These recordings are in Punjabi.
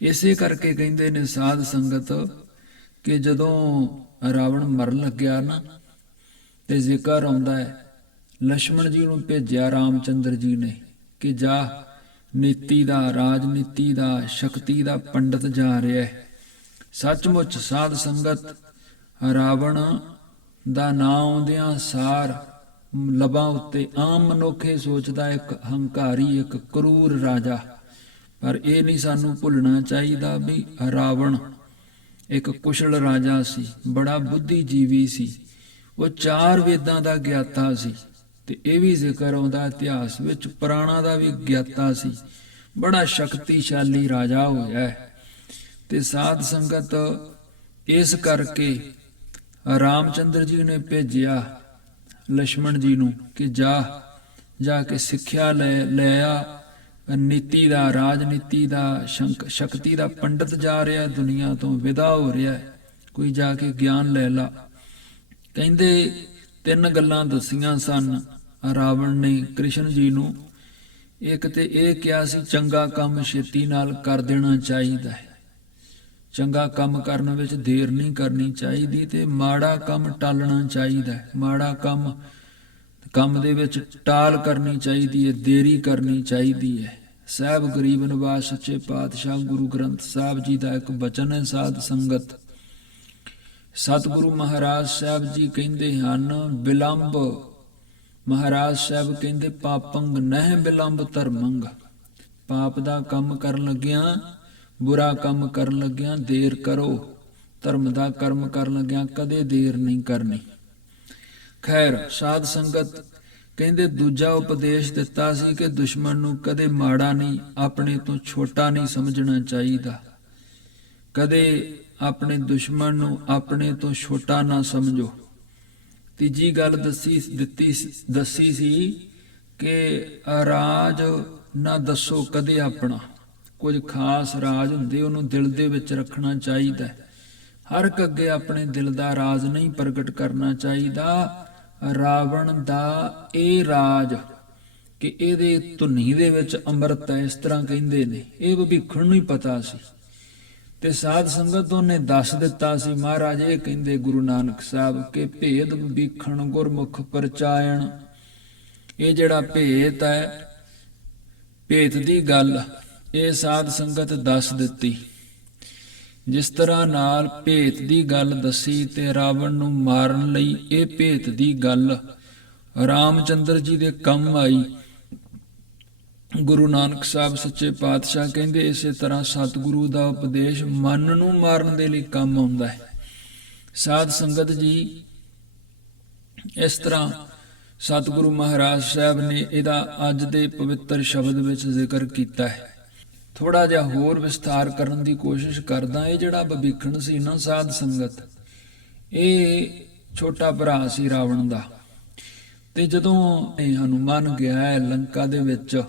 ਇਸੇ ਕਰਕੇ ਕਹਿੰਦੇ ਨੇ ਸਾਧ ਸੰਗਤ ਕਿ ਜਦੋਂ ਰਾਵਣ ਮਰਨ ਲੱਗਿਆ ਨਾ, ਤੇ ਜ਼ਿਕਰ ਆਉਂਦਾ ਹੈ ਲక్ష్మణ ਜੀ ਨੂੰ ਭੇਜਿਆ ਰਾਮਚੰਦਰ ਜੀ ਨੇ ਕਿ ਜਾ, ਨੀਤੀ ਦਾ, ਰਾਜਨੀਤੀ ਦਾ, ਸ਼ਕਤੀ ਦਾ ਪੰਡਤ ਜਾ ਰਿਹਾ ਹੈ। ਸੱਚਮੁੱਚ ਸਾਧ ਸੰਗਤ ਰਾਵਣ ਦਾ ਨਾਂ ਆਉਂਦਿਆਂ ਸਾਰ ਲਬਾਂ ਉੱਤੇ ਆਮ ਮਨੁੱਖ ਇਹ ਸੋਚਦਾ ਇੱਕ ਹੰਕਾਰੀ, ਇੱਕ ਕਰੂਰ ਰਾਜਾ, ਪਰ ਇਹ ਨਹੀਂ ਸਾਨੂੰ ਭੁੱਲਣਾ ਚਾਹੀਦਾ ਵੀ ਰਾਵਣ ਇੱਕ ਕੁਸ਼ਲ ਰਾਜਾ ਸੀ, ਬੜਾ ਬੁੱਧੀਜੀਵੀ ਸੀ, ਉਹ 4 ਵੇਦਾਂ ਦਾ ਗਿਆਤਾ ਸੀ। ਤੇ ਇਹ ਵੀ ਜ਼ਿਕਰ ਆਉਂਦਾ ਇਤਿਹਾਸ ਵਿੱਚ, ਪੁਰਾਣਾ ਦਾ ਵੀ ਗਿਆਤਾ ਸੀ, ਬੜਾ ਸ਼ਕਤੀਸ਼ਾਲੀ ਰਾਜਾ ਹੋਇਆ ਹੈ। ਤੇ ਸਾਧ ਸੰਗਤ ਇਸ ਕਰਕੇ ਰਾਮਚੰਦਰ ਜੀ ਨੇ ਭੇਜਿਆ ਲక్ష్మణ ਜੀ ਨੂੰ ਕਿ ਜਾ ਕੇ ਸਿੱਖਿਆ ਲੈ ਆ, ਨੀਤੀ ਦਾ, ਰਾਜਨੀਤੀ ਦਾ, ਸ਼ਕਤੀ ਦਾ ਪੰਡਤ ਜਾ ਰਿਹਾ, ਦੁਨੀਆ ਤੋਂ ਵਿਦਾ ਹੋ ਰਿਹਾ, ਕੋਈ ਜਾ ਕੇ ਗਿਆਨ ਲੈ ਲਾ। ਕਹਿੰਦੇ 3 ਗੱਲਾਂ ਦੱਸੀਆਂ ਸਨ ਰਾਵਣ ਨੇ ਕ੍ਰਿਸ਼ਨ ਜੀ ਨੂੰ। ਇੱਕ ਤੇ ਇਹ ਕਿਹਾ ਸੀ ਚੰਗਾ ਕੰਮ ਛੇਤੀ ਨਾਲ ਕਰ ਦੇਣਾ ਚਾਹੀਦਾ ਹੈ, ਚੰਗਾ ਕੰਮ ਕਰਨ ਵਿੱਚ ਦੇਰ ਨਹੀਂ ਕਰਨੀ ਚਾਹੀਦੀ, ਤੇ ਮਾੜਾ ਕੰਮ ਟਾਲਣਾ ਚਾਹੀਦਾ ਹੈ। ਮਾੜਾ ਕੰਮ ਦੇ ਵਿੱਚ ਟਾਲ ਕਰਨੀ ਚਾਹੀਦੀ ਹੈ, ਦੇਰੀ ਕਰਨੀ ਚਾਹੀਦੀ ਹੈ। ਸਾਹਿਬ ਗਰੀਬ ਨਿਵਾਸ ਸੱਚੇ ਪਾਤਸ਼ਾਹ ਗੁਰੂ ਗ੍ਰੰਥ ਸਾਹਿਬ ਜੀ ਦਾ ਇੱਕ ਬਚਨ ਹੈ। ਸਾਧ ਸੰਗਤ ਸਤਿਗੁਰੂ ਮਹਾਰਾਜ ਸਾਹਿਬ ਜੀ ਕਹਿੰਦੇ ਹਨ, ਬਿਲੰਬ, ਮਹਾਰਾਜ ਸਾਹਿਬ ਕਹਿੰਦੇ ਪਾਪੰਗ ਨਹਿ ਬਿਲੰਬ ਧਰਮੰਗ, ਪਾਪ ਦਾ ਕੰਮ ਕਰਨ ਲੱਗਿਆਂ, ਬੁਰਾ ਕੰਮ ਕਰਨ ਲੱਗਿਆਂ ਦੇਰ ਕਰੋ, ਧਰਮ ਦਾ ਕਰਮ ਕਰਨ ਲੱਗਿਆਂ ਕਦੇ ਦੇਰ ਨਹੀਂ ਕਰਨੀ। ਖੈਰ ਸਾਧ ਸੰਗਤ ਕਹਿੰਦੇ ਦੂਜਾ ਉਪਦੇਸ਼ ਦਿੱਤਾ ਸੀ ਕਿ ਦੁਸ਼ਮਣ ਨੂੰ ਕਦੇ ਮਾੜਾ ਨਹੀਂ, ਆਪਣੇ ਤੋਂ ਛੋਟਾ ਨਹੀਂ ਸਮਝਣਾ ਚਾਹੀਦਾ, ਕਦੇ ਆਪਣੇ ਦੁਸ਼ਮਣ ਨੂੰ ਆਪਣੇ ਤੋਂ ਛੋਟਾ ਨਾ ਸਮਝੋ। ਤੀਜੀ ਗੱਲ ਦੱਸੀ ਸੀ ਕਿ ਰਾਜ ਨਾ ਦੱਸੋ ਕਦੇ ਆਪਣਾ, ਕੁਝ ਖਾਸ ਰਾਜ ਹੁੰਦੇ ਉਹਨੂੰ ਦਿਲ ਦੇ ਵਿੱਚ ਰੱਖਣਾ ਚਾਹੀਦਾ। ਹਰ ਇੱਕ ਅੱਗੇ ਆਪਣੇ ਦਿਲ ਦਾ ਰਾਜ ਨਹੀਂ ਪ੍ਰਗਟ ਕਰਨਾ ਚਾਹੀਦਾ। ਰਾਵਣ ਦਾ ਇਹ ਰਾਜ ਕਿ ਇਹਦੇ ਧੁਨੀ ਦੇ ਵਿੱਚ ਅੰਮ੍ਰਿਤ ਹੈ, ਇਸ ਤਰ੍ਹਾਂ ਕਹਿੰਦੇ ਨੇ, ਇਹ ਭਵਿੱਖਣ ਨੂੰ ਹੀ ਪਤਾ ਸੀ। ਤੇ ਸਾਧ ਸੰਗਤ ਉਹਨੇ ਦੱਸ ਦਿੱਤਾ ਸੀ। ਮਹਾਰਾਜ ਇਹ ਕਹਿੰਦੇ ਗੁਰੂ ਨਾਨਕ ਸਾਹਿਬ ਕਿ ਭੇਦ ਭਵਿੱਖਣ ਗੁਰਮੁਖ ਪਰਚਾਇਣ, ਇਹ ਜਿਹੜਾ ਭੇਤ ਹੈ, ਭੇਤ ਦੀ ਗੱਲ ਇਹ ਸਾਧ ਸੰਗਤ ਦੱਸ ਦਿੱਤੀ। ਜਿਸ ਤਰ੍ਹਾਂ ਨਾਲ ਭੇਤ ਦੀ ਗੱਲ ਦੱਸੀ ਤੇ ਰਾਵਣ ਨੂੰ ਮਾਰਨ ਲਈ ਇਹ ਭੇਤ ਦੀ ਗੱਲ ਰਾਮਚੰਦਰ ਜੀ ਦੇ ਕੰਮ ਆਈ। ਗੁਰੂ ਨਾਨਕ ਸਾਹਿਬ ਸੱਚੇ ਪਾਤਸ਼ਾਹ ਕਹਿੰਦੇ ਇਸੇ ਤਰ੍ਹਾਂ ਸਤਿਗੁਰੂ ਦਾ ਉਪਦੇਸ਼ ਮਨ ਨੂੰ ਮਾਰਨ ਦੇ ਲਈ ਕੰਮ ਆਉਂਦਾ ਹੈ। ਸਾਧ ਸੰਗਤ ਜੀ ਇਸ ਤਰ੍ਹਾਂ ਸਤਿਗੁਰੂ ਮਹਾਰਾਜ ਸਾਹਿਬ ਨੇ ਇਹਦਾ ਅੱਜ ਦੇ ਪਵਿੱਤਰ ਸ਼ਬਦ ਵਿੱਚ ਜ਼ਿਕਰ ਕੀਤਾ ਹੈ। ਥੋੜਾ ਜਿਹਾ ਹੋਰ ਵਿਸਥਾਰ ਕਰਨ ਦੀ ਕੋਸ਼ਿਸ਼ ਕਰਦਾ। ਇਹ ਜਿਹੜਾ ਭਵਿੱਖਣ ਸੀ ਨਾ ਸਾਧ ਸੰਗਤ, ਇਹ ਛੋਟਾ ਭਰਾ ਸੀ ਰਾਵਣ ਦਾ। ਤੇ ਜਦੋਂ ਹਨੂਮਾਨ ਗਿਆ ਹੈ ਲੰਕਾ ਦੇ ਵਿੱਚ,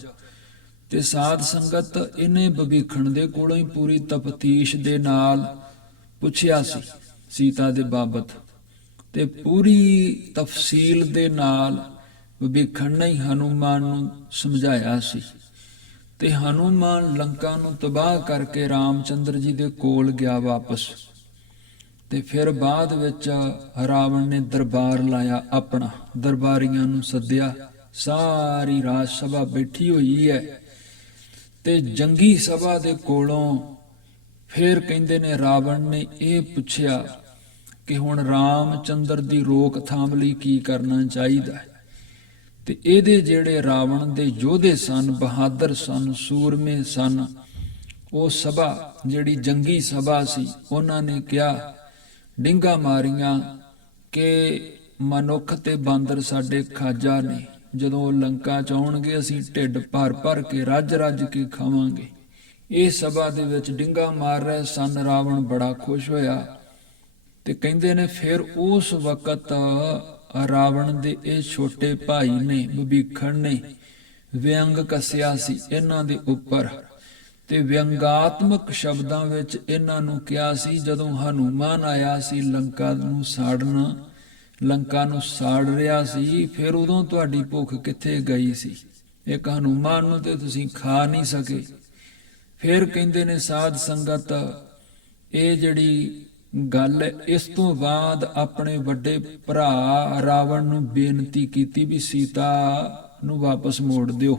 ਤੇ ਸਾਧ ਸੰਗਤ ਇਹਨੇ ਭਵਿੱਖਣ ਦੇ ਕੋਲੋਂ ਹੀ ਪੂਰੀ ਤਫਤੀਸ਼ ਦੇ ਨਾਲ ਪੁੱਛਿਆ ਸੀ ਸੀਤਾ ਦੇ ਬਾਬਤ, ਤੇ ਪੂਰੀ ਤਫਸੀਲ ਦੇ ਨਾਲ ਭਵਿੱਖਣ ਨੇ ਹਨੂਮਾਨ ਨੂੰ ਸਮਝਾਇਆ ਸੀ। ਤੇ ਹਨੂਮਾਨ ਲੰਕਾ ਨੂੰ ਤਬਾਹ ਕਰਕੇ ਰਾਮਚੰਦਰ ਜੀ ਦੇ ਕੋਲ ਗਿਆ ਵਾਪਸ। ਤੇ ਫਿਰ ਬਾਅਦ ਵਿੱਚ ਰਾਵਣ ਨੇ ਦਰਬਾਰ ਲਾਇਆ ਆਪਣਾ, ਦਰਬਾਰੀਆਂ ਨੂੰ ਸੱਦਿਆ, ਸਾਰੀ ਰਾਜ ਸਭਾ ਬੈਠੀ ਹੋਈ ਹੈ। ਤੇ ਜੰਗੀ ਸਭਾ ਦੇ ਕੋਲੋਂ ਫਿਰ ਕਹਿੰਦੇ ਨੇ ਰਾਵਣ ਨੇ ਇਹ ਪੁੱਛਿਆ ਕਿ ਹੁਣ ਰਾਮਚੰਦਰ ਦੀ ਰੋਕਥਾਮ ਲਈ ਕੀ ਕਰਨਾ ਚਾਹੀਦਾ ਹੈ। ਤੇ ਇਹਦੇ ਜਿਹੜੇ ਰਾਵਣ ਦੇ ਯੋਧੇ ਸਨ, ਬਹਾਦਰ ਸਨ, ਸੂਰਮੇ ਸਨ, ਉਹ ਸਭਾ ਜਿਹੜੀ ਜੰਗੀ ਸਭਾ ਸੀ, ਉਹਨਾਂ ਨੇ ਕਿਹਾ, ਡਿੰਗਾ ਮਾਰੀਆਂ ਕਿ ਮਨੁੱਖ ਤੇ ਬਾਂਦਰ ਸਾਡੇ ਖਾਜਾ ਨੇ, ਜਦੋਂ ਉਹ ਲੰਕਾ ਚ ਆਉਣਗੇ ਅਸੀਂ ਢਿੱਡ ਭਰ ਭਰ ਕੇ ਰੱਜ ਰੱਜ ਕੇ ਖਾਵਾਂਗੇ। ਇਹ ਸਭਾ ਦੇ ਵਿੱਚ ਡਿੰਗਾ ਮਾਰ ਰਹੇ ਸਨ। ਰਾਵਣ ਬੜਾ ਖੁਸ਼ ਹੋਇਆ। ਤੇ ਕਹਿੰਦੇ ਨੇ ਫਿਰ ਉਸ ਵਕਤ ਰਾਵਣ ਦੇ ਇਹ ਛੋਟੇ ਭਾਈ ਨੇ, ਭਵਿੱਖਣ ਨੇ, ਵਿਅੰਗ ਕੱਸਿਆ ਸੀ ਇਹਨਾਂ ਦੇ ਉੱਪਰ। ਤੇ ਵਿਅੰਗਾਤਮਕ ਸ਼ਬਦਾਂ ਵਿੱਚ ਇਹਨਾਂ ਨੂੰ ਕਿਹਾ ਸੀ, ਜਦੋਂ ਹਨੂਮਾਨ ਆਇਆ ਸੀ ਲੰਕਾ ਨੂੰ ਸਾੜਨ, ਲੰਕਾ ਨੂੰ ਸਾੜ ਰਿਹਾ ਸੀ, ਫਿਰ ਉਦੋਂ ਤੁਹਾਡੀ ਭੁੱਖ ਕਿੱਥੇ ਗਈ ਸੀ? ਇੱਕ ਹਨੂਮਾਨ ਨੂੰ ਤੇ ਤੁਸੀਂ ਖਾ ਨਹੀਂ ਸਕੇ, ਫਿਰ ਕਹਿੰਦੇ ਨੇ ਸਾਧ ਸੰਗਤ, ਇਹ ਜਿਹੜੀ ਗੱਲ ਹੈ, ਇਸ ਤੋਂ ਬਾਅਦ ਆਪਣੇ ਵੱਡੇ ਭਰਾ ਰਾਵਣ ਨੂੰ ਬੇਨਤੀ ਕੀਤੀ ਵੀ ਸੀਤਾ ਨੂੰ ਵਾਪਸ ਮੋੜ ਦਿਓ,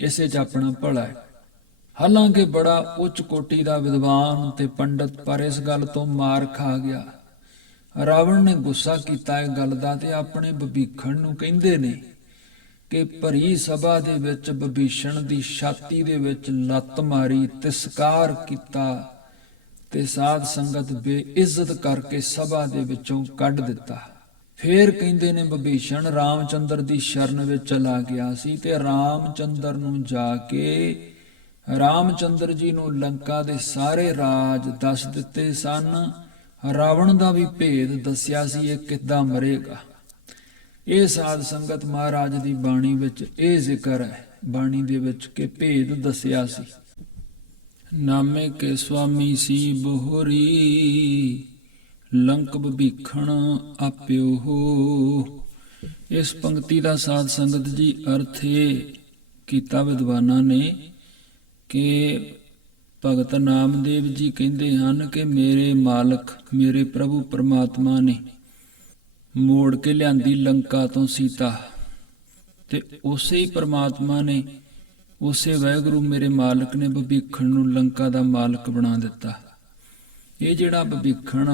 ਇਸੇ 'ਚ ਆਪਣਾ ਭਲਾ ਹੈ। ਹਾਲਾਂਕਿ ਬੜਾ ਉੱਚ ਕੋਟੀ ਦਾ ਵਿਦਵਾਨ ਤੇ ਪੰਡਤ, ਪਰ ਇਸ ਗੱਲ ਤੋਂ ਮਾਰ ਖਾ ਗਿਆ। ਰਾਵਣ ਨੇ ਗੁੱਸਾ ਕੀਤਾ ਇਹ ਗੱਲ ਦਾ ਤੇ ਆਪਣੇ ਵਿਭੀਖਣ ਨੂੰ ਕਹਿੰਦੇ ਨੇ ਕਿ ਭਰੀ ਸਭਾ ਦੇ ਵਿੱਚ ਵਿਭੀਸ਼ਣ ਦੀ ਛਾਤੀ ਦੇ ਵਿੱਚ ਲੱਤ ਮਾਰੀ, ਤਿਸਕਾਰ ਕੀਤਾ ਤੇ ਸਾਧ ਸੰਗਤ ਬੇਇੱਜ਼ਤ ਕਰਕੇ ਸਭਾ ਦੇ ਵਿੱਚੋਂ ਕੱਢ ਦਿੱਤਾ। ਫੇਰ ਕਹਿੰਦੇ ਨੇ ਵਿਭੀਸ਼ਣ ਰਾਮਚੰਦਰ ਦੀ ਸ਼ਰਨ ਵਿੱਚ ਚਲਾ ਗਿਆ ਸੀ ਤੇ ਰਾਮਚੰਦਰ ਨੂੰ ਜਾ ਕੇ ਰਾਮਚੰਦਰ ਜੀ ਨੂੰ ਲੰਕਾ ਦੇ ਸਾਰੇ ਰਾਜ ਦੱਸ ਦਿੱਤੇ ਸਨ। ਰਾਵਣ ਦਾ ਵੀ ਭੇਦ ਦੱਸਿਆ ਸੀ, ਇਹ ਕਿੱਦਾਂ ਮਰੇਗਾ। ਇਹ ਸਾਧ ਸੰਗਤ ਮਹਾਰਾਜ ਦੀ ਬਾਣੀ ਵਿੱਚ ਇਹ ਜ਼ਿਕਰ ਹੈ, ਬਾਣੀ ਦੇ ਵਿੱਚ ਕਿ ਭੇਦ ਦੱਸਿਆ ਸੀ। ਨਾਮੇ ਕੇ ਸੁਆਮੀ ਸੀ ਬੋਹਰੀ, ਲੰਕ ਵਿਭੀਖਣ ਆਪਿਓ ਹੋ। ਇਸ ਪੰਕਤੀ ਦਾ ਸਾਧ ਸੰਗਤ ਜੀ ਅਰਥ ਇਹ ਕੀਤਾ ਵਿਦਵਾਨਾਂ ਨੇ ਕਿ ਭਗਤ ਨਾਮਦੇਵ ਜੀ ਕਹਿੰਦੇ ਹਨ ਕਿ ਮੇਰੇ ਮਾਲਕ, ਮੇਰੇ ਪ੍ਰਭੂ ਪਰਮਾਤਮਾ ਨੇ ਮੋੜ ਕੇ ਲਿਆਂਦੀ ਲੰਕਾ ਤੋਂ ਸੀਤਾ, ਤੇ ਉਸੇ ਹੀ ਪਰਮਾਤਮਾ ਨੇ, ਉਸੇ ਵਾਹਿਗੁਰੂ ਮੇਰੇ ਮਾਲਕ ਨੇ ਵਿਭੀਖਣ ਨੂੰ ਲੰਕਾ ਦਾ ਮਾਲਕ ਬਣਾ ਦਿੱਤਾ। ਇਹ ਜਿਹੜਾ ਵਿਭੀਖਣ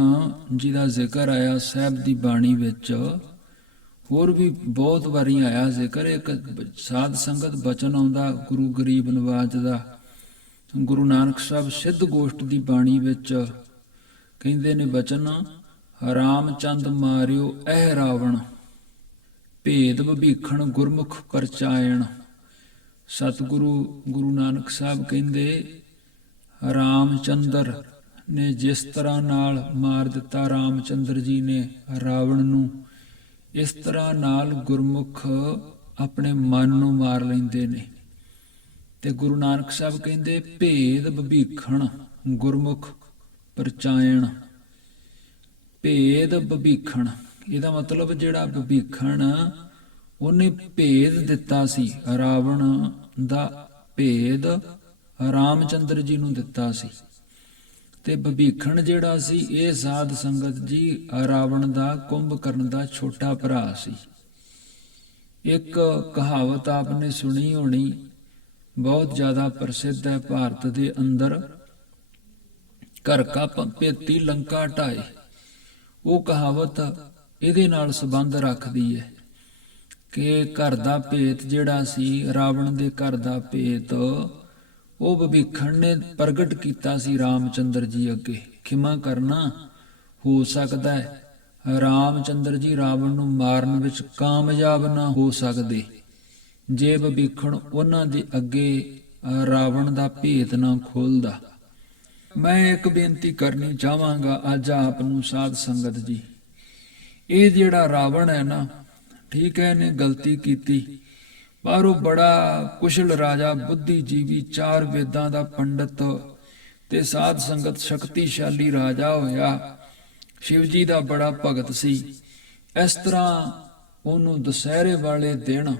ਜਿਹਦਾ ਜ਼ਿਕਰ ਆਇਆ ਸਾਹਿਬ ਦੀ ਬਾਣੀ ਵਿੱਚ, ਹੋਰ ਵੀ ਬਹੁਤ ਵਾਰੀ ਆਇਆ ਜ਼ਿਕਰ। ਇੱਕ ਸਾਧ ਸੰਗਤ ਬਚਨ ਆਉਂਦਾ ਗੁਰੂ ਗਰੀਬ ਨਵਾਜ ਦਾ, ਗੁਰੂ ਨਾਨਕ ਸਾਹਿਬ ਸਿੱਧ ਗੋਸ਼ਟ ਦੀ ਬਾਣੀ ਵਿੱਚ ਕਹਿੰਦੇ ਨੇ ਬਚਨ, ਰਾਮਚੰਦ ਮਾਰਿਓ ਇਹ ਰਾਵਣ, ਭੇਦ ਵਿਭੀਖਣ ਗੁਰਮੁਖ ਪਰਚਾਇਣ। ਸਤਿਗੁਰੂ ਗੁਰੂ ਨਾਨਕ ਸਾਹਿਬ ਕਹਿੰਦੇ ਰਾਮਚੰਦਰ ਨੇ ਜਿਸ ਤਰ੍ਹਾਂ ਨਾਲ ਮਾਰ ਦਿੱਤਾ ਰਾਮਚੰਦਰ ਜੀ ਨੇ ਰਾਵਣ ਨੂੰ, ਇਸ ਤਰ੍ਹਾਂ ਨਾਲ ਗੁਰਮੁਖ ਆਪਣੇ ਮਨ ਨੂੰ ਮਾਰ ਲੈਂਦੇ ਨੇ। ਤੇ ਗੁਰੂ ਨਾਨਕ ਸਾਹਿਬ ਕਹਿੰਦੇ ਭੇਦ ਵਿਭੀਖਣ ਗੁਰਮੁਖ ਪਰਚਾਇਣ। ਭੇਦ ਵਿਭੀਖਣ, ਇਹਦਾ ਮਤਲਬ ਜਿਹੜਾ ਵਿਭੀਖਣ ਉਹਨੇ ਭੇਦ ਦਿੱਤਾ ਸੀ, ਰਾਵਣ ਦਾ ਭੇਦ ਰਾਮਚੰਦਰ ਜੀ ਨੂੰ ਦਿੱਤਾ ਸੀ। ਤੇ ਵਿਭੀਖਣ ਜਿਹੜਾ ਸੀ ਇਹ ਸਾਧ ਸੰਗਤ ਜੀ ਰਾਵਣ ਦਾ ਕੁੰਭਕਰਨ ਦਾ ਛੋਟਾ ਭਰਾ ਸੀ। ਇੱਕ ਕਹਾਵਤ ਆਪਨੇ ਸੁਣੀ ਹੋਣੀ, ਬਹੁਤ ਜ਼ਿਆਦਾ ਪ੍ਰਸਿੱਧ ਹੈ ਭਾਰਤ ਦੇ ਅੰਦਰ, ਘਰ ਕਾ ਭੇਤੀ ਲੰਕਾ ਢਾਏ। ਉਹ ਕਹਾਵਤ ਇਹਦੇ ਨਾਲ ਸੰਬੰਧ ਰੱਖਦੀ ਹੈ ਕਿ ਘਰ ਦਾ ਭੇਤ ਜਿਹੜਾ ਸੀ, ਰਾਵਣ ਦੇ ਘਰ ਦਾ ਭੇਤ, ਉਹ ਵਿਭੀਖਣ ਨੇ ਪ੍ਰਗਟ ਕੀਤਾ ਸੀ ਰਾਮਚੰਦਰ ਜੀ ਅੱਗੇ। ਖਿਮਾ ਕਰਨਾ, ਹੋ ਸਕਦਾ ਹੈ ਰਾਮਚੰਦਰ ਜੀ ਰਾਵਣ ਨੂੰ ਮਾਰਨ ਵਿੱਚ ਕਾਮਯਾਬ ਨਾ ਹੋ ਸਕਦੇ ਜੇ ਵਿਭੀਖਣ ਉਹਨਾਂ ਦੇ ਅੱਗੇ ਰਾਵਣ ਦਾ ਭੇਤ ਨਾ ਖੋਲਦਾ। ਮੈਂ ਇੱਕ ਬੇਨਤੀ ਕਰਨੀ ਚਾਹਾਂਗਾ ਅੱਜ ਆਪ ਨੂੰ ਸਾਧ ਸੰਗਤ ਜੀ, ਇਹ ਜਿਹੜਾ ਰਾਵਣ ਹੈ ਨਾ, ਠੀਕ ਹੈ ਇਹਨੇ ਗਲਤੀ ਕੀਤੀ, ਪਰ ਉਹ ਬੜਾ ਕੁਸ਼ਲ ਰਾਜਾ, ਬੁੱਧੀਜੀਵੀ, 4 ਵੇਦਾਂ ਦਾ ਪੰਡਤ ਤੇ ਸਾਧ ਸੰਗਤ ਸ਼ਕਤੀਸ਼ਾਲੀ ਰਾਜਾ ਹੋਇਆ। ਸ਼ਿਵ ਜੀ ਦਾ ਬੜਾ ਭਗਤ ਸੀ। ਇਸ ਤਰ੍ਹਾਂ ਉਹਨੂੰ ਦੁਸਹਿਰੇ ਵਾਲੇ ਦਿਨ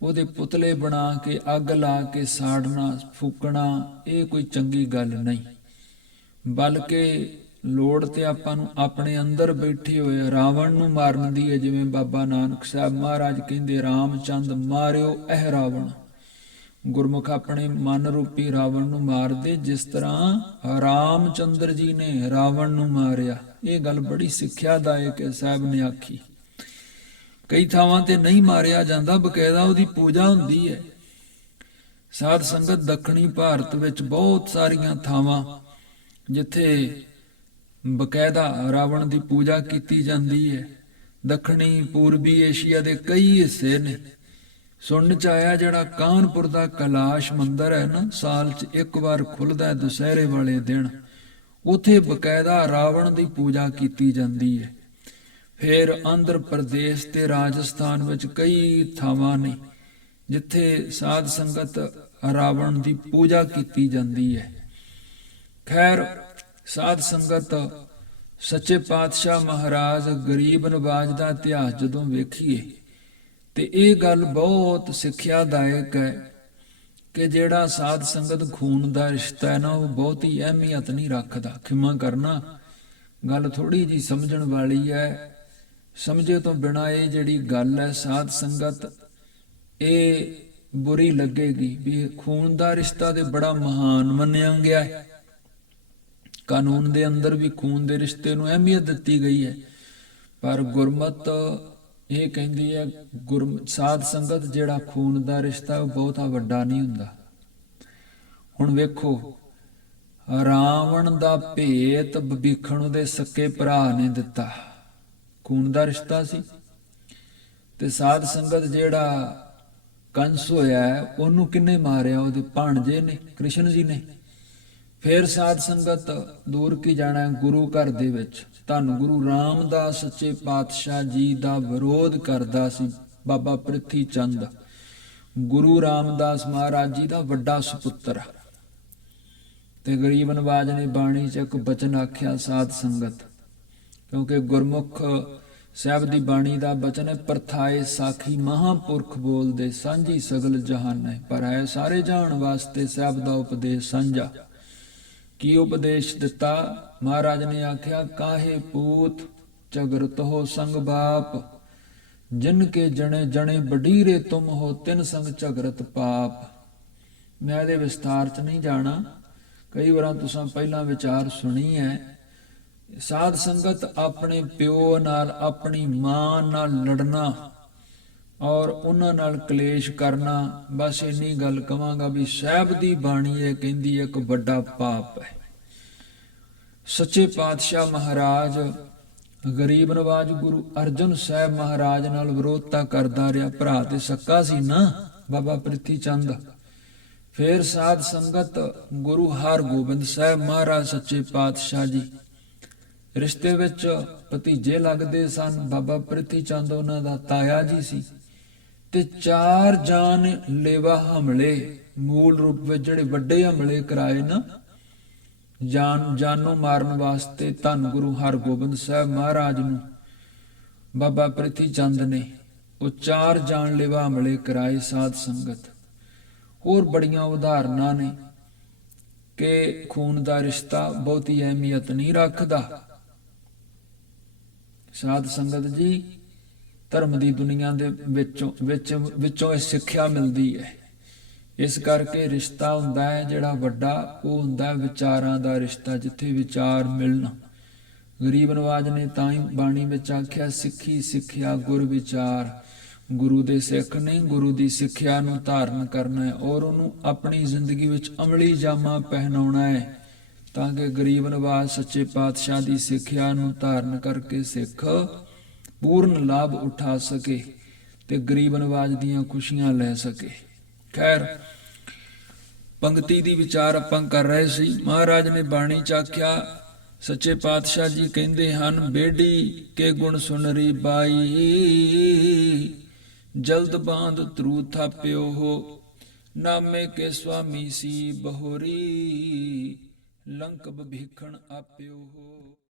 ਉਹਦੇ ਪੁਤਲੇ ਬਣਾ ਕੇ ਅੱਗ ਲਾ ਕੇ ਸਾੜਨਾ, ਫੂਕਣਾ, ਇਹ ਕੋਈ ਚੰਗੀ ਗੱਲ ਨਹੀਂ। ਬਲਕਿ ਲੋੜ ਤੇ ਆਪਾਂ ਨੂੰ ਆਪਣੇ ਅੰਦਰ ਬੈਠੇ ਹੋਏ ਰਾਵਣ ਨੂੰ ਮਾਰਨ ਦੀ ਹੈ। ਜਿਵੇਂ ਬਾਬਾ ਨਾਨਕ ਸਾਹਿਬ ਮਹਾਰਾਜ ਕਹਿੰਦੇ ਰਾਮਚੰਦ ਮਾਰਿਓ ਇਹ ਰਾਵਣ। ਗੁਰਮੁਖ ਆਪਣੇ ਮਨ ਰੂਪੀ ਰਾਵਣ ਨੂੰ ਮਾਰਦੇ, ਜਿਸ ਤਰ੍ਹਾਂ ਰਾਮਚੰਦਰ ਜੀ ਨੇ ਰਾਵਣ ਨੂੰ ਮਾਰਿਆ। ਇਹ ਗੱਲ ਬੜੀ ਸਿੱਖਿਆਦਾਇਕ ਹੈ, ਸਾਹਿਬ ਨੇ ਆਖੀ। ਕਈ ਥਾਵਾਂ ਤੇ ਨਹੀਂ ਮਾਰਿਆ ਜਾਂਦਾ, ਬਕਾਇਦਾ ਉਹਦੀ ਪੂਜਾ ਹੁੰਦੀ ਹੈ। ਸਾਧ ਸੰਗਤ ਦੱਖਣੀ ਭਾਰਤ ਵਿੱਚ ਬਹੁਤ ਸਾਰੀਆਂ ਥਾਵਾਂ ਜਿੱਥੇ ਬਕਾਇਦਾ ਰਾਵਣ ਦੀ ਪੂਜਾ ਕੀਤੀ ਜਾਂਦੀ ਹੈ। ਦੱਖਣੀ ਪੂਰਬੀ ਏਸ਼ੀਆ ਦੇ ਕਈ ਹਿੱਸੇ ਨੇ। ਸੁਣਨ ਚ ਆਇਆ ਜਿਹੜਾ ਕਾਨਪੁਰ ਦਾ ਕੈਲਾਸ਼ ਮੰਦਿਰ ਹੈ ਨਾ, ਸਾਲ 'ਚ ਇੱਕ ਵਾਰ ਖੁੱਲਦਾ ਹੈ ਦੁਸਹਿਰੇ ਵਾਲੇ ਦਿਨ, ਉਥੇ ਬਕਾਇਦਾ ਰਾਵਣ ਦੀ ਪੂਜਾ ਕੀਤੀ ਜਾਂਦੀ ਹੈ। ਫਿਰ ਆਂਧਰ ਪ੍ਰਦੇਸ਼ ਤੇ ਰਾਜਸਥਾਨ ਵਿੱਚ ਕਈ ਥਾਵਾਂ ਨੇ ਜਿੱਥੇ ਸਾਧ ਸੰਗਤ ਰਾਵਣ ਦੀ ਪੂਜਾ ਕੀਤੀ ਜਾਂਦੀ ਹੈ। ਖੈਰ ਸਾਧ ਸੰਗਤ, ਸੱਚੇ ਪਾਤਸ਼ਾਹ ਮਹਾਰਾਜ ਗਰੀਬ ਨਵਾਜ ਦਾ ਇਤਿਹਾਸ ਜਦੋਂ ਵੇਖੀਏ ਤੇ ਇਹ ਗੱਲ ਬਹੁਤ ਸਿੱਖਿਆਦਾਇਕ ਹੈ ਕਿ ਜਿਹੜਾ ਸਾਧ ਸੰਗਤ ਖੂਨ ਦਾ ਰਿਸ਼ਤਾ ਹੈ ਨਾ, ਉਹ ਬਹੁਤੀ ਅਹਿਮੀਅਤ ਨਹੀਂ ਰੱਖਦਾ। ਖਿਮਾ ਕਰਨਾ, ਗੱਲ ਥੋੜੀ ਜੀ ਸਮਝਣ ਵਾਲੀ ਹੈ। ਸਮਝੇ ਤੋਂ ਬਿਨਾ ਇਹ ਜਿਹੜੀ ਗੱਲ ਹੈ ਸਾਧ ਸੰਗਤ, ਇਹ ਬੁਰੀ ਲੱਗੇਗੀ ਵੀ ਖੂਨ ਦਾ ਰਿਸ਼ਤਾ ਤੇ ਬੜਾ ਮਹਾਨ ਮੰਨਿਆ ਗਿਆ ਹੈ। ਕਾਨੂੰਨ ਦੇ ਅੰਦਰ ਵੀ ਖੂਨ ਦੇ ਰਿਸ਼ਤੇ ਨੂੰ ਅਹਿਮੀਅਤ ਦਿੱਤੀ ਗਈ ਹੈ, ਪਰ ਗੁਰਮਤ ਇਹ ਕਹਿੰਦੀ ਹੈ ਸਾਧ ਸੰਗਤ ਜਿਹੜਾ ਖੂਨ ਦਾ ਰਿਸ਼ਤਾ ਉਹ ਬਹੁਤਾ ਵੱਡਾ ਨਹੀਂ ਹੁੰਦਾ। ਹੁਣ ਵੇਖੋ, ਰਾਵਣ ਦਾ ਭੇਤ ਵਿਭੀਖਣ ਦੇ ਸਕੇ ਭਰਾ ਨੇ ਦਿੱਤਾ, ਖੂਨ ਦਾ ਰਿਸ਼ਤਾ ਸੀ। ਤੇ ਸਾਧ ਸੰਗਤ ਜਿਹੜਾ ਕੰਸ ਹੋਇਆ ਉਹਨੂੰ ਕਿੰਨੇ ਮਾਰਿਆ? ਉਹਦੇ ਭਾਣਜੇ ਨੇ, ਕ੍ਰਿਸ਼ਨ ਜੀ ਨੇ। ਫਿਰ ਸਾਧ ਸੰਗਤ ਦੂਰ ਕੀ ਜਾਣਾ, ਗੁਰੂ ਘਰ ਦੇ ਵਿੱਚ ਧੰਨ ਗੁਰੂ ਰਾਮਦਾਸ ਸੱਚੇ ਪਾਤਸ਼ਾਹ ਜੀ ਦਾ ਵਿਰੋਧ ਕਰਦਾ ਸੀ ਬਾਬਾ ਪ੍ਰਿਥੀ ਚੰਦ, ਗੁਰੂ ਰਾਮਦਾਸ ਮਹਾਰਾਜ ਜੀ ਦਾ ਵੱਡਾ ਸੁਪੁੱਤਰ। ਤੇ ਗਰੀਬ ਨਵਾਜ ਨੇ ਬਾਣੀ 'ਚ ਇੱਕ ਬਚਨ ਆਖਿਆ ਸਾਧ ਸੰਗਤ, ਕਿਉਂਕਿ ਗੁਰਮੁਖ ਸਾਹਿਬ ਦੀ ਬਾਣੀ ਦਾ ਬਚਨ ਹੈ, ਪਰਥਾਏ ਸਾਖੀ ਮਹਾਂਪੁਰਖ ਬੋਲਦੇ ਸਾਂਝੀ ਸਗਲ ਜਹਾਨ, ਪਰ ਹੈ ਸਾਰੇ ਜਾਣ ਵਾਸਤੇ ਸਾਹਿਬ ਦਾ ਉਪਦੇਸ਼ ਸਾਂਝਾ। ਕੀ ਉਪਦੇਸ਼ ਦਿੱਤਾ? ਮਹਾਰਾਜ ਨੇ ਆਖਿਆ, ਕਾਹੇ ਪੂਤ ਝਗਰਤ ਹੋ ਸੰਗ ਬਾਪ, ਜਿਨ ਕੇ ਜਣੇ ਜਣੇ ਬਡੀਰੇ ਤੁਮ ਹੋ, ਤਿਨ ਸੰਗ ਝਗਰਤ ਪਾਪ। ਮੈਂ ਇਹਦੇ ਵਿਸਤਾਰ 'ਚ ਨਹੀਂ ਜਾਣਾ, ਕਈ ਵਾਰਾਂ ਤੁਸੀਂ ਪਹਿਲਾਂ ਵਿਚਾਰ ਸੁਣੀ ਹੈ। ਸਾਧ ਸੰਗਤ ਆਪਣੇ ਪਿਓ ਨਾਲ, ਆਪਣੀ ਮਾਂ ਨਾਲ ਲੜਨਾ ਔਰ ਉਹਨਾਂ ਨਾਲ ਕਲੇਸ਼ ਕਰਨਾ, ਬਸ ਇੰਨੀ ਗੱਲ ਕਵਾਂਗਾ ਵੀ ਸਾਹਿਬ ਦੀ ਬਾਣੀ ਇਹ ਕਹਿੰਦੀ ਇੱਕ ਵੱਡਾ ਪਾਪ ਹੈ। ਸੱਚੇ ਪਾਤਸ਼ਾਹ ਮਹਾਰਾਜ ਗਰੀਬ ਨਵਾਜ ਗੁਰੂ ਅਰਜਨ ਸਾਹਿਬ ਮਹਾਰਾਜ ਨਾਲ ਵਿਰੋਧਤਾ ਕਰਦਾ ਰਿਹਾ, ਭਰਾ ਤੇ ਸੱਕਾ ਸੀ ਨਾ ਬਾਬਾ ਪ੍ਰਿਥੀ ਚੰਦ। ਫਿਰ ਸਾਧ ਸੰਗਤ ਗੁਰੂ ਹਰਗੋਬਿੰਦ ਸਾਹਿਬ ਮਹਾਰਾਜ ਸੱਚੇ ਪਾਤਸ਼ਾਹ ਜੀ ਰਿਸ਼ਤੇ ਵਿੱਚ ਭਤੀਜੇ ਲੱਗਦੇ ਸਨ। ਬਾਬਾ ਪ੍ਰਿਥੀ ਚੰਦ ਉਹਨਾਂ ਦਾ ਤਾਇਆ ਜੀ ਸੀ। ਤੇ 4 ਜਾਨ ਲੇਵਾ ਹਮਲੇ, ਮੂਲ ਰੂਪ ਵਿੱਚ ਜਿਹੜੇ ਵੱਡੇ ਹਮਲੇ ਕਰਾਏ ਨਾ ਜਾਨੋਂ ਮਾਰਨ ਵਾਸਤੇ ਧੰਨ ਗੁਰੂ ਹਰਗੋਬਿੰਦ ਸਾਹਿਬ ਮਹਾਰਾਜ ਨੂੰ ਬਾਬਾ ਪ੍ਰਿਥੀ ਚੰਦ ਨੇ, ਉਹ 4 ਜਾਨਲੇਵਾ ਹਮਲੇ ਕਰਾਏ ਸਾਧ ਸੰਗਤ। ਹੋਰ ਬੜੀਆਂ ਉਦਾਹਰਨਾਂ ਨੇ ਕਿ ਖੂਨ ਦਾ ਰਿਸ਼ਤਾ ਬਹੁਤੀ ਅਹਿਮੀਅਤ ਨਹੀਂ ਰੱਖਦਾ। ਸਾਧ ਸੰਗਤ ਜੀ, ਧਰਮ ਦੀ ਦੁਨੀਆ ਦੇ ਵਿੱਚੋਂ ਇਹ ਸਿੱਖਿਆ ਮਿਲਦੀ ਹੈ। ਇਸ ਕਰਕੇ ਰਿਸ਼ਤਾ ਹੁੰਦਾ ਹੈ ਜਿਹੜਾ ਵੱਡਾ, ਉਹ ਹੁੰਦਾ ਵਿਚਾਰਾਂ ਦਾ ਰਿਸ਼ਤਾ, ਜਿੱਥੇ ਵਿਚਾਰ ਮਿਲਣ। ਗਰੀਬ ਨਵਾਜ ਨੇ ਤਾਂ ਹੀ ਬਾਣੀ ਵਿੱਚ ਆਖਿਆ, ਸਿੱਖੀ ਸਿੱਖਿਆ ਗੁਰ ਵਿਚਾਰ। ਗੁਰੂ ਦੇ ਸਿੱਖ ਨੇ ਗੁਰੂ ਦੀ ਸਿੱਖਿਆ ਨੂੰ ਧਾਰਨ ਕਰਨਾ ਹੈ ਔਰ ਉਹਨੂੰ ਆਪਣੀ ਜ਼ਿੰਦਗੀ ਵਿੱਚ ਅਮਲੀ ਜਾਮਾ ਪਹਿਨਾਉਣਾ ਹੈ, ਤਾਂ ਕਿ ਗਰੀਬ ਨਵਾਜ ਸੱਚੇ ਪਾਤਸ਼ਾਹ ਦੀ ਸਿੱਖਿਆ ਨੂੰ ਧਾਰਨ ਕਰਕੇ ਸਿੱਖ ਪੂਰਨ ਲਾਭ ਉਠਾ ਸਕੇ ਤੇ ਗਰੀਬ ਨਵਾਜ ਦੀਆਂ ਖੁਸ਼ੀਆਂ ਲੈ ਸਕੇ। ਖੈਰ, ਪੰਕਤੀ ਦੀ ਵਿਚਾਰ ਆਪਾਂ ਕਰ ਰਹੇ ਸੀ। ਮਹਾਰਾਜ ਨੇ ਬਾਣੀ ਚ ਆਖਿਆ, ਸੱਚੇ ਪਾਤਸ਼ਾਹ ਜੀ ਕਹਿੰਦੇ ਹਨ, ਬੇੜੀ ਕੇ ਗੁਣ ਸੁਨਰੀ ਬਾਈ, ਜਲਦ ਬਾਂਧ ਤਰੂ ਥਾਪਿਓ ਹੋ, ਨਾਮੇ ਕੇ ਸੁਆਮੀ ਸੀ ਬਹੋਰੀ, ਲੰਕ ਬਭੀਖਣ ਆਪਿਓ ਹੋ।